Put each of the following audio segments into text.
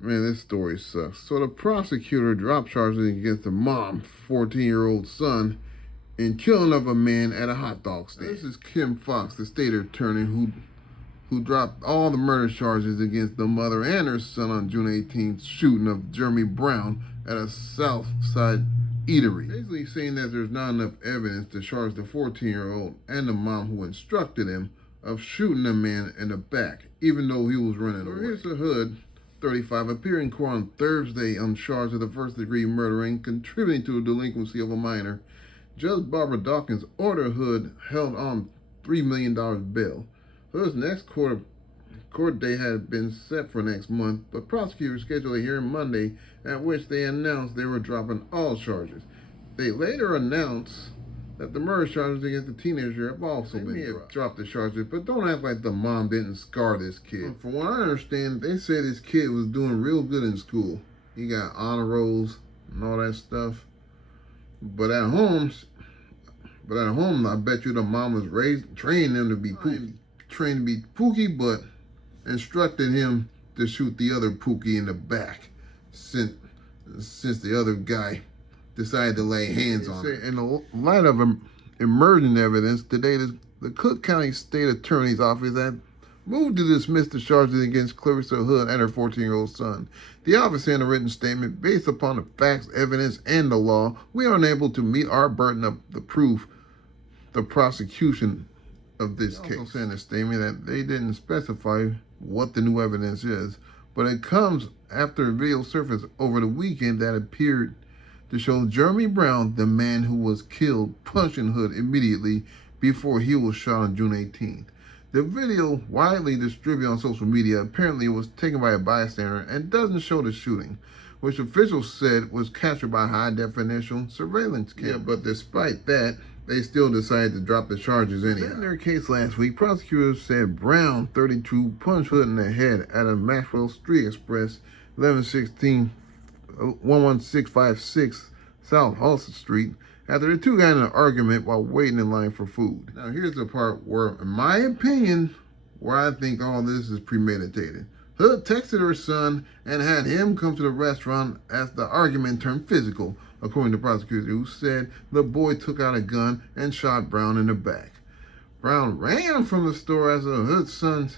Man, this story sucks. So the prosecutor dropped charges against the mom, 14-year-old son, in killing of a man at a hot dog stand. This is Kim Foxx, the state attorney who dropped all the murder charges against the mother and her son on June 18th shooting of Jeremy Brown at a South Side eatery. Basically saying that there's not enough evidence to charge the 14-year-old and the mom who instructed him of shooting the man in the back, even though he was running away. Here's the Hood, 35, appearing in court on Thursday on charge of the first-degree murder and contributing to the delinquency of a minor. Judge Barbara Dawkins ordered Hood held on $3 million bail. Hood's next court date had been set for next month, but prosecutors scheduled a hearing Monday at which they announced they were dropping all charges. They later announced that the murder charges against the teenager have also been dropped the charges, but don't act like the mom didn't scar this kid. From what I understand, they say this kid was doing real good in school. He got honor rolls and all that stuff. But at home, I bet you the mom was trained him to be Pookie, but instructed him to shoot the other Pookie in the back, since the other guy decided to lay hands on him. In the light of emerging evidence, today the Cook County State Attorney's Office had moved to dismiss the charges against Clarissa Hood and her 14-year-old son. The office said in a written statement, based upon the facts, evidence, and the law, we are unable to meet our burden of the proof, the prosecution of this case. Also said in a statement that they didn't specify what the new evidence is, but it comes after a video surfaced over the weekend that appeared to show Jeremy Brown, the man who was killed, punching Hood immediately before he was shot on June 18th. The video, widely distributed on social media, apparently was taken by a bystander and doesn't show the shooting, which officials said was captured by high-definition surveillance cameras. Yeah, but despite that, they still decided to drop the charges anyhow. In their case last week, prosecutors said Brown, 32, punched Hood in the head at a Maxwell Street Express, 11656 South Halsted Street, after the two got in an argument while waiting in line for food. Now here's the part where, in my opinion, where I think all this is premeditated. Hood texted her son and had him come to the restaurant as the argument turned physical, according to prosecutors, who said the boy took out a gun and shot Brown in the back. Brown ran from the store as the Hood sons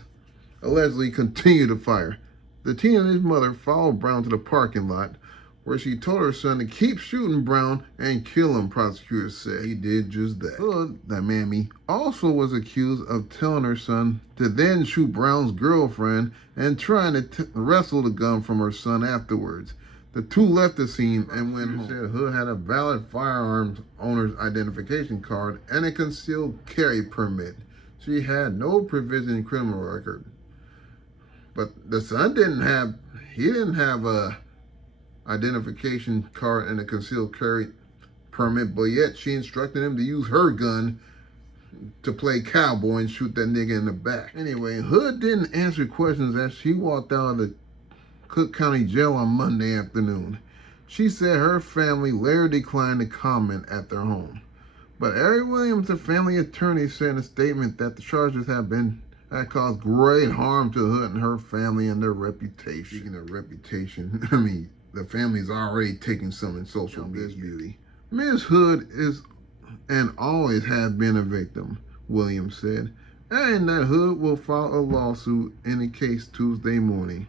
allegedly continued to fire. The teen and his mother followed Brown to the parking lot, where she told her son to keep shooting Brown and kill him, prosecutors said. He did just that. Hood, that mammy, also was accused of telling her son to then shoot Brown's girlfriend and trying to wrestle the gun from her son afterwards. The two left the scene and went home. Said Hood had a valid firearms owner's identification card and a concealed carry permit. She had no provision in criminal record. But the son didn't have a identification card and a concealed carry permit, but yet she instructed him to use her gun to play cowboy and shoot that nigga in the back. Anyway, Hood didn't answer questions as she walked out of the Cook County Jail on Monday afternoon. She said her family later declined to comment at their home. But Eric Williams, the family attorney, said in a statement that the charges have caused great harm to Hood and her family and their reputation. Speaking of reputation, I mean, the family's already taking some in social media. Ms. Hood is and always has been a victim, Williams said, and that Hood will file a lawsuit in the case Tuesday morning.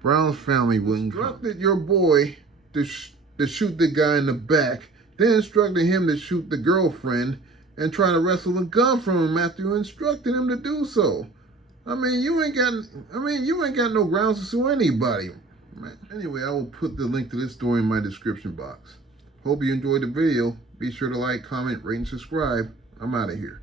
Brown's family will instructed your boy to shoot the guy in the back, then instructed him to shoot the girlfriend and try to wrestle the gun from him after you instructed him to do so. I mean, you ain't got no grounds to sue anybody. Anyway, I will put the link to this story in my description box. Hope you enjoyed the video. Be sure to like, comment, rate, and subscribe. I'm out of here.